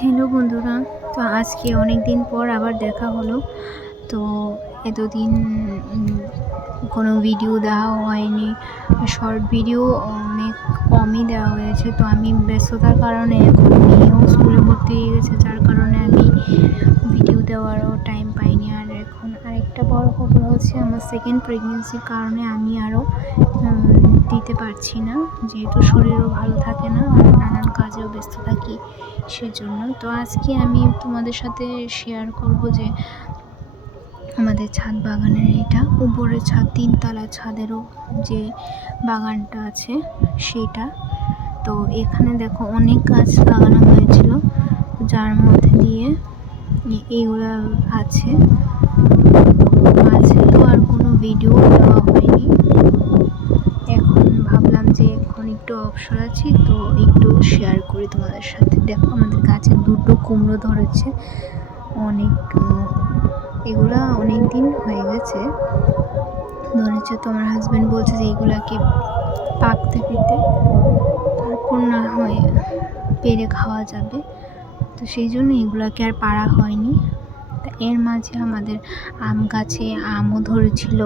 Hello বন্ধুরা, তো আজকে অনেক দিন পর আবার দেখা হলো। তো এতদিন কোনো ভিডিও দেওয়া হয়নি, শর্ট ভিডিও অনেক কমই দেওয়া হয়েছে। তো আমি ব্যস্ততার কারণে এখন মেয়েও স্কুলে ভর্তি হয়ে গেছে, যার কারণে আমি ভিডিও দেওয়ারও টাইম পাইনি। আর এখন আরেকটা বড় খবর হচ্ছে, আমার সেকেন্ড প্রেগনেন্সির কারণে আমি আরও দিতে পারছি না, যেহেতু শরীরও ভালো থাকে না আর নানান কাজেও ব্যস্ত থাকি সেজন্য। তো আজকে আমি তোমাদের সাথে শেয়ার করব যে আমাদের ছাদ বাগানের এটা উপরের ছাদ, 3তলা ছাদেরও যে বাগানটা আছে সেটা। তো এখানে দেখো অনেক গাছ লাগানো হয়েছিল, যার মধ্যে দিয়ে এইগুলা আছে। মাঝে তো আর কোনো ভিডিও দেওয়া হয়নি। এখন ভাবলাম যে এখন একটু অবসর আছি, তো একটু শেয়ার করি তোমাদের সাথে। দেখো আমাদের গাছে 2টো কুমড়ো ধরেছে, এগুলা অনেক দিন হয়ে গেছে ধরেছে। তো আমার হাজব্যান্ড বলছে যে এগুলাকে পাকতে দিতে, তারপর না হয় পেরে খাওয়া যাবে। তো সেই জন্য এগুলাকে আর পাড়া হয়নি। তা এর মাঝে আমাদের আম গাছে আমও ধরেছিল,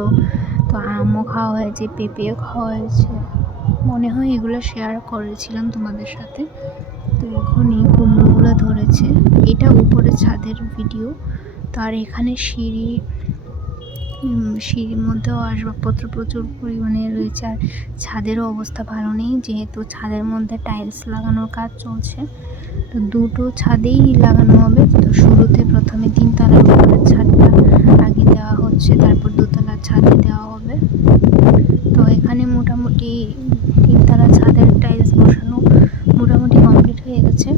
তো আমও খাওয়া হয়েছে, পেঁপেও খাওয়া হয়েছে। মনে হয় এগুলো শেয়ার করেছিলাম তোমাদের সাথে। তো এখন এই কুমড়োগুলো ধরেছে, এটা উপরে ছাদের ভিডিও। তো আর এখানে সিঁড়ির মধ্যেও আসবাবপত্র প্রচুর পরিমাণে রয়েছে। আর ছাদেরও অবস্থা ভালো নেই, যেহেতু ছাদের মধ্যে টাইলস লাগানোর কাজ চলছে। তো 2টো ছাদেই লাগানো হবে। তো শুরুতে প্রথমে 3তলার উপরের ছাদটা আগে দেওয়া হচ্ছে, তারপর 2তলার ছাদে দেওয়া হবে। তো এখানে মোটামুটি 3তলা ছাদের টাইলস বসানো মোটামুটি কমপ্লিট হয়ে গেছে।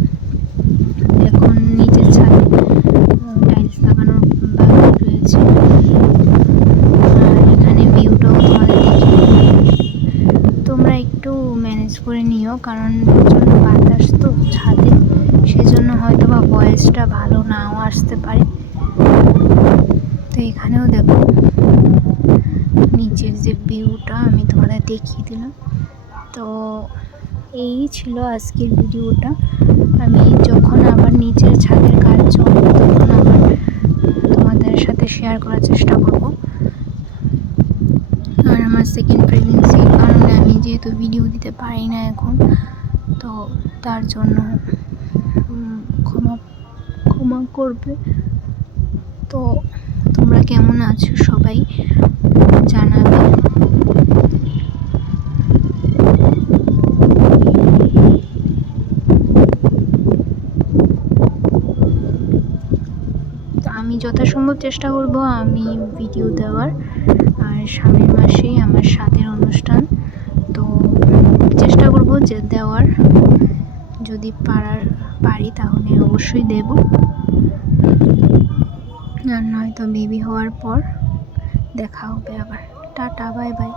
এখন নিচের ছাদে টাইলস লাগানোর বাকি রয়েছে। আর এখানে ভিউটাও তোমাদের দেখিয়ে তোমরা একটু ম্যানেজ করে নিও, কারণ প্রচণ্ড বাতাস তো ছাদে, সেজন্য হয়তো বা ভয়েসটা ভালো নাও আসতে পারে। তো এখানেও দেখো নিচের যে ভিউটা আমি তোমাদের দেখিয়ে দিলাম। তো এই ছিল আজকের ভিডিওটা। আমি যখন আবার নিচের ছাদের কাজ চলবে তখন আবার তোমাদের সাথে শেয়ার করার চেষ্টা করব। আর আমার সেকেন্ড প্রেগনেন্সির কারণে আমি যেহেতু ভিডিও দিতে পারি না এখন, তো তার জন্য ক্ষমা করবে। তো তোমরা কেমন আছো সবাই জানাবে। তো আমি যথাসম্ভব চেষ্টা করব আমি ভিডিও দেওয়ার। আর সামনের মাসেই আমার সাথের অনুষ্ঠান, তো চেষ্টা করব যে দেওয়ার। যদি পারি তাহলে অবশ্যই দেব, আর নয়তো বেবি হওয়ার পর দেখা হবে আবার। Tata, bye bye.